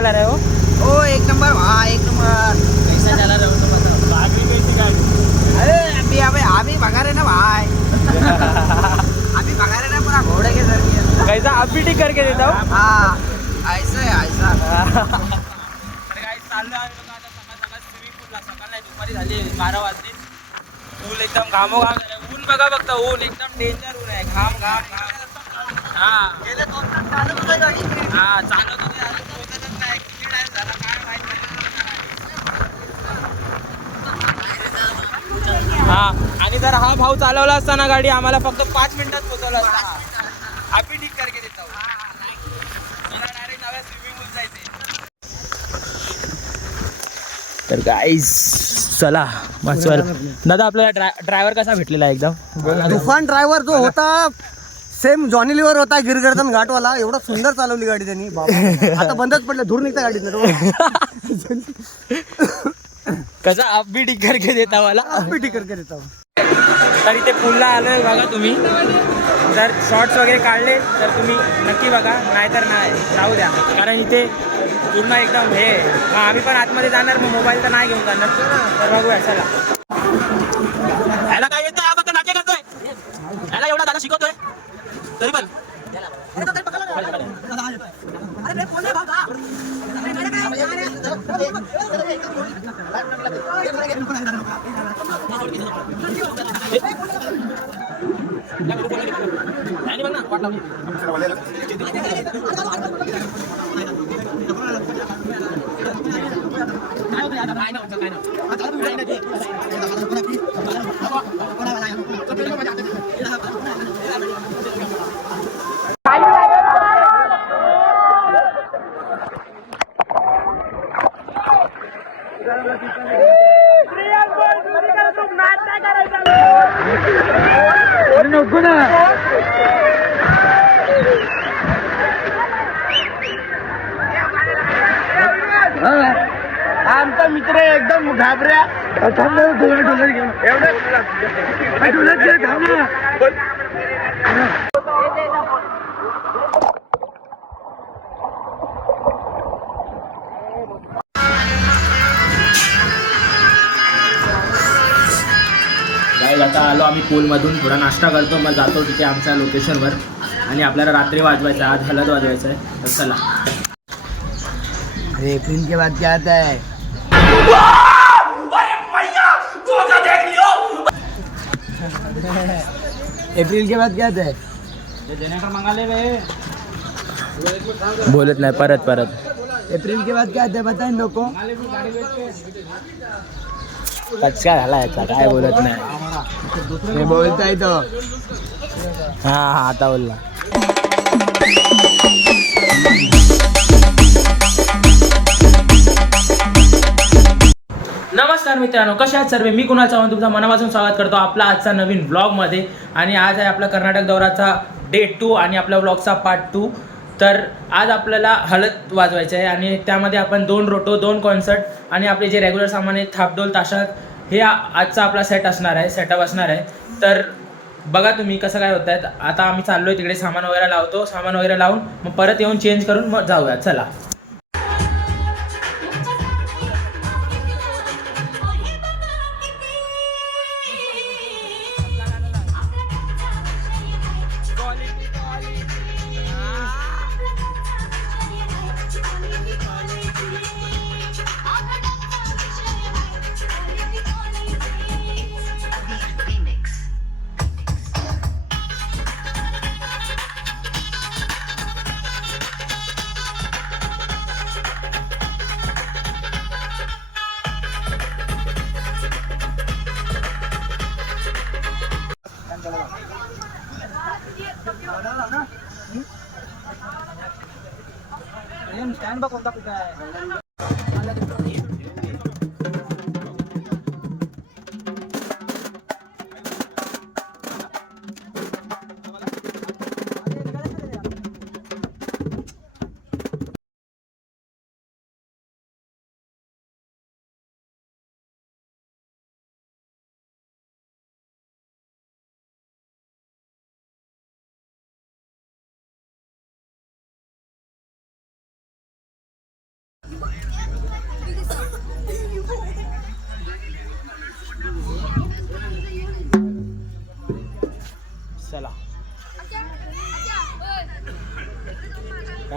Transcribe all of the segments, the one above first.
चला रहे हो? ओ एक नंबर भाई, एक नंबर। कैसा चला रहे हो तो बताओ। आगरी कैसी गाड़ी? अरे अभी भगा रहे ना भाई। अभी भगा रहे ना पूरा घोड़े के जरिए। कैसा आप भी ठीक करके देता हूँ। हाँ ऐसा है ऐसा। तर काय चाललो आहे बघा आता सकाळ सकाळ स्विमिंग पूलला. सकाळ नाही दुपारी झाली 12 वाजले. पूल एकदम घामोघाम झालं. ऊन बघा फक्त ऊन एकदम डेंजर ऊन आहे. घाम घाम घाम. हा गेले 2 तास चालत होती गाडी। हा चालत होते आता पोहोचतच नाही. किती टाइम झाला काय माहिती नाही. हा आणि जर हा भाऊ चालवला असता ना गाडी आम्हाला फक्त 5 मिनिटात पोहोचवला असता. आम्ही ठीक करके देतो. मला डायरेक्ट नव्या स्विमिंग पूल जायचे. तर गाईस चला मस्वर दादा आपल्याला ड्रायव्हर कसा भेटलेला आहे एकदम तुफान ड्रायव्हर जो होता सेम जॉनी लिव्हर होता गिरगर्दन घाटवाला. एवढा सुंदर चालवली गाडी त्यांनी बाबा. आता बंदच पडलं धूर निघता गाडीत. कसा आप भी ठीक करके देता मला ठीक करके देता हूँ. तर इथे पुलला आलोय बघा तुम्ही. जर शॉर्ट्स वगैरे काढले तर तुम्ही नक्की बघा नाहीतर नाही जाऊ द्या कारण इथे पूर्ण एकदम हे मग आम्ही पण आतमध्ये जाणार मग मोबाईल तर नाही घेऊन जाणार तर बघूया चला. याला काय येतंय हा फक्त नाट्य करतोय. याला एवढा दादा शिकवतोय तरी पण आमचा मित्र एकदम घाबऱ्या. आता आलो आम्ही पूलमधून थोडा नाश्ता करतो मग जातो तिथे आमच्या लोकेशनवर आणि आपल्याला रात्री वाजवायचं आहे. आज हलद वाजवायचं आहे तर चला. अरे फिल्म के बाद क्या आता है? अप्रैल के बाद क्या आता है? बोलत नाही परत परत. अप्रैल के बाद क्या आता है बताएं लोग को. कच्चा झाला याचा काय बोलत नाही. हे बोलताय तो. हा हा आता बोलला. नमस्कार मित्रांनो कसे आहात सर्व. मी कुणाल चव्हाण तुमचा मनापासून स्वागत करतो आपला आजचा नवीन ब्लॉगमध्ये. आणि आज आहे आपला कर्नाटक दौराचा डे 2 आणि आपल्या ब्लॉगचा पार्ट 2. तर आज आपल्याला हलद वाजवायचं आहे आणि त्यामध्ये आपण 2 रोटो 2 कॉन्सर्ट आणि आपले जे रेग्युलर सामान आहेत थापडोल ताशात हे आजचा आपला सेटअप असणार आहे. तर बघा तुम्ही कसं काय होत आहेत. आता आम्ही चाललोय तिकडे सामान वगैरे लावून मग परत येऊन चेंज करून मग जाऊया चला.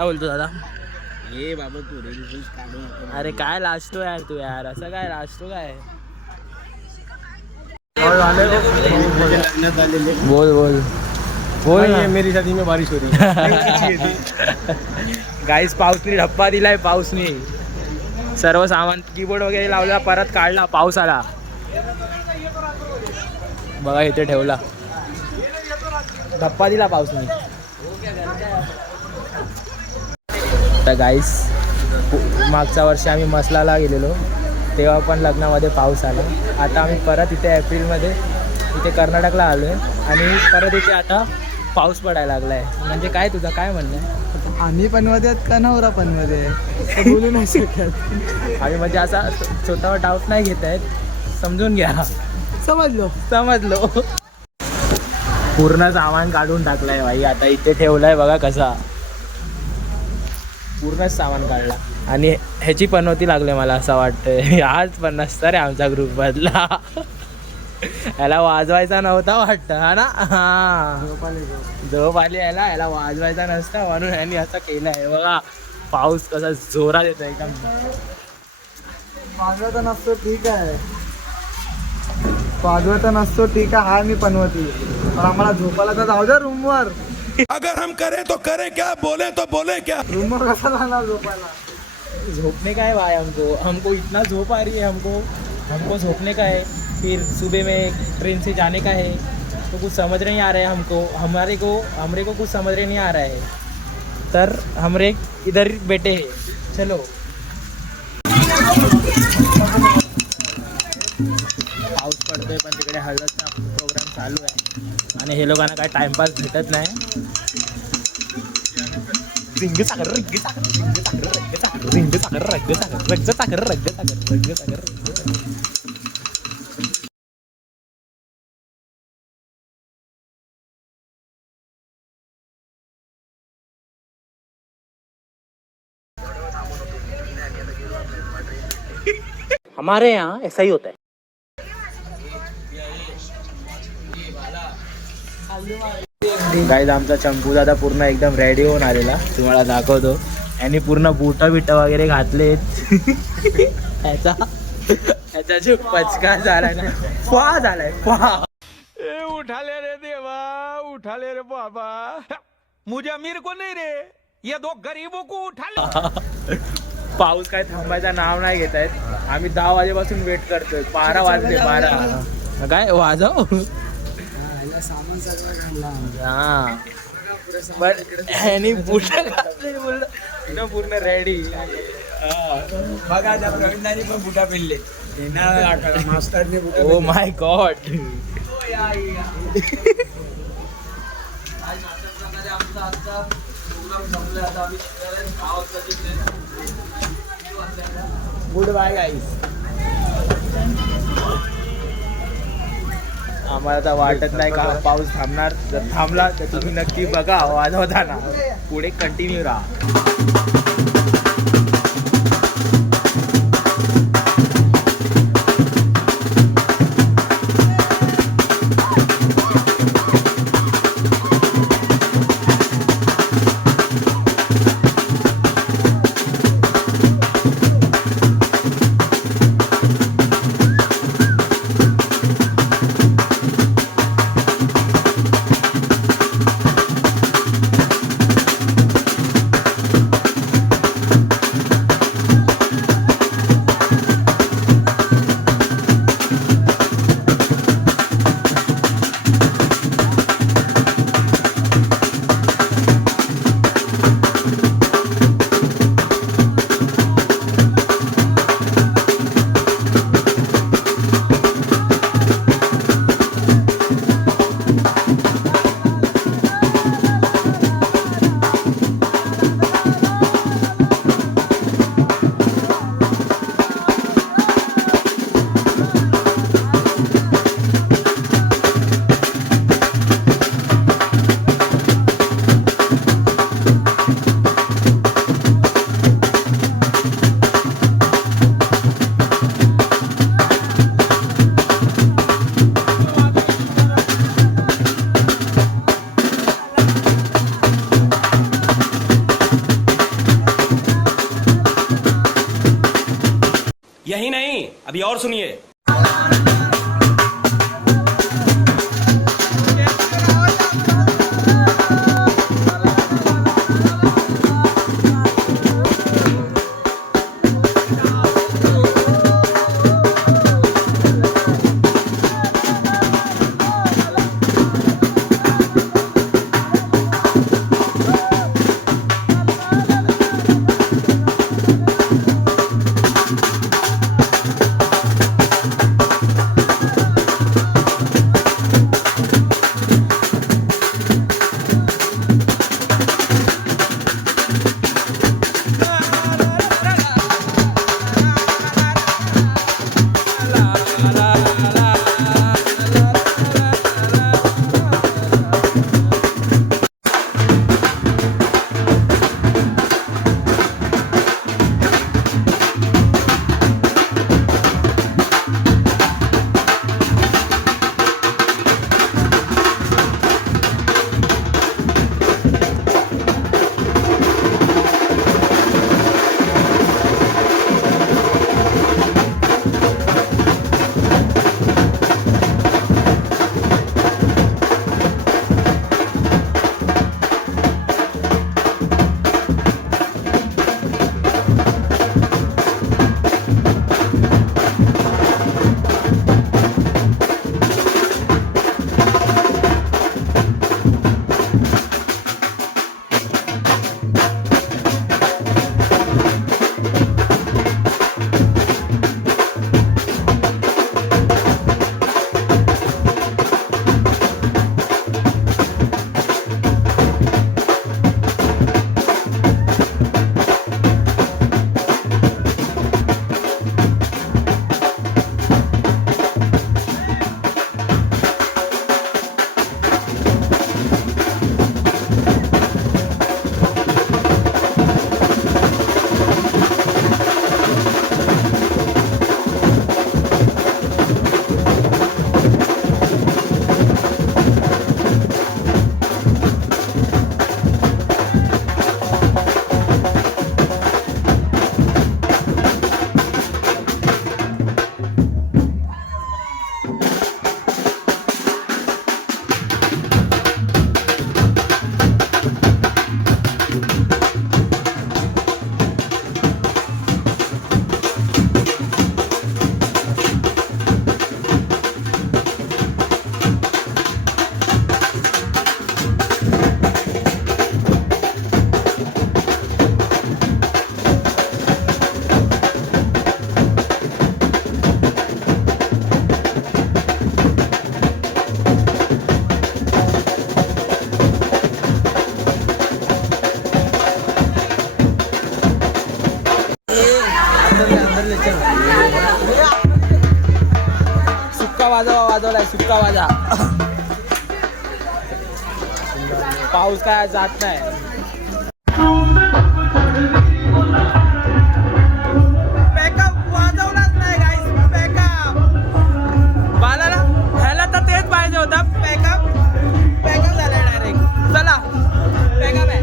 काय बोलतो दादा? हे बाबा तू रील्स काढू अरे काय लाजतो यार तू यार, असं काय लाजतो काय? बोल बोल बोल ना. मेरी शादी में बारिश हो रही गाईस पाऊसने धप्पा दिलाय, पाऊसने सर्व सामान कीबोर्ड वगैरे लावला, परत काढला, पाऊस आला बघा इथे ठेवला, धप्पा दिला पाऊसने. तर गाईस मागच्या वर्षी आम्ही मसलाला गेलेलो, तेव्हा पण लग्नामध्ये पाऊस आला. आता आम्ही परत इथे एप्रिलमध्ये इथे कर्नाटकला आलो आहे आणि परत इथे आता पाऊस पडायला लागला आहे. म्हणजे काय तुझं काय म्हणणं आहे? आम्ही पनमध्ये का नवरा पनमध्ये बोलू नाही शकत. आम्ही म्हणजे असा स्वतःवर डाऊट नाही घेत आहेत, समजून घ्या. समजलो. पूर्ण सामान काढून टाकलंय भाई, आता इथे ठेवलंय बघा कसा, पूर्णच सामान काढला. आणि ह्याची पनवती लागले मला असं वाटतंय, आज पण नसतं रे आमच्या ग्रुपमधला. याला वाजवायचा नव्हता वाटतं, हा ना? हा झोप आली याला वाजवायचा नसता म्हणून यांनी असं केलं आहे. बघा पाऊस कसा जोरात येतो एकदम. वाजवायचा नसतो ठीक आहे, वाजवायचा नसतो ठीक आहे, हा मी पनवती, पण आम्हाला झोपायला तर जाऊ द्या रूमवर. अगर हम करें तो करें क्या, बोले तो बोले क्या. रूमवर कसा जाणार झोपायला? झोपने का है भाई, हमको इतना झोप आ रही है, हमको झोपने का है, फिर सुबह में ट्रेन से जाने का है, तो कुछ समझ नहीं आ रहा है हमको, हमरे को कुछ समझ नहीं आ रहा है. तर हमरे इधर बैठे हैं, चलो. पाऊस पडतोय पण तिकडे हळदचा प्रोग्राम चालू आहे आणि हे लोकांना काय टाइमपास भेटत नाही. रिंग सागर रंग सागर रिंग सागर रंग सागर रिंग सागर रंग सागर रंग सागर रंग सागर रंग सागर. हमारे यहाँ ऐसा ही होता है. गाईज आमचा चंपू दादा पूर्ण एकदम रेडी होऊन आलेला, तुम्हाला दाखवतो. यांनी पूर्ण बुट बिट वगैरे घातलेत. याचा जो पचका झालाय ना, फा झालाय फा. उठा ले रे देवा, उठा ले रे बाबा, मुझे अमीर को नहीं रे, ये दो गरीबों को उठा ले. पाऊस काय थांबायचं नाव नाही घेत आहेत. आम्ही 10 वाजेपासून वेट करतोय, 12 वाजले. 12 काय वाजव. हा बूट घातले पूर्ण रेडी. बघा त्या प्रवीणदानी पण बुटा पिनले, मास्टरने बुटा. Oh my god. Good bye guys. आम्हाला तर वाटत नाही का पाऊस थांबणार. जर थांबला तर तुम्ही नक्की बघा वाजवताना. पुढे कंटिन्यू राहा. अभी और सुनिए। सुक्का वाजवलाय सुक्का वाजा. पाऊस काय जात नाही. बॅकअप वाजवलाच नाही गाईस. बॅकअप बालाला ह्याला तर तेच पाहिजे होता. बॅकअप झालाय डायरेक्ट. चला बॅकअप आहे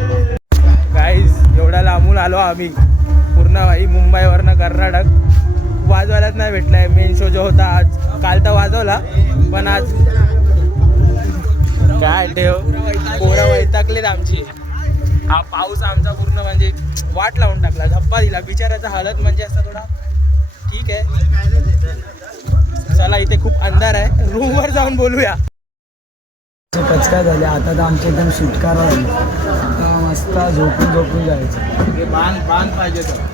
गाईस. एवढा लांबून आलो आम्ही पूर्ण भाई मुंबईवरनं कर्नाटक. वाजवायलाच नाही भेटलाय. मेन शो जो होता आज, काल तर वाजवला पण आज काय ठेव. पोरं वैतागलीत आमची. हा पाऊस आमचा पूर्ण म्हणजे वाट लावून टाकला. धप्पा दिला बिचाराचा. हालत म्हणजे असं थोडा ठीक आहे. चला इथे खूप अंधार आहे. रूमवर जाऊन बोलूया. कचका झाले आता तर आमच्या एकदम सुटकारा झाली. मस्त झोपून जायचं. बांध पाहिजे तर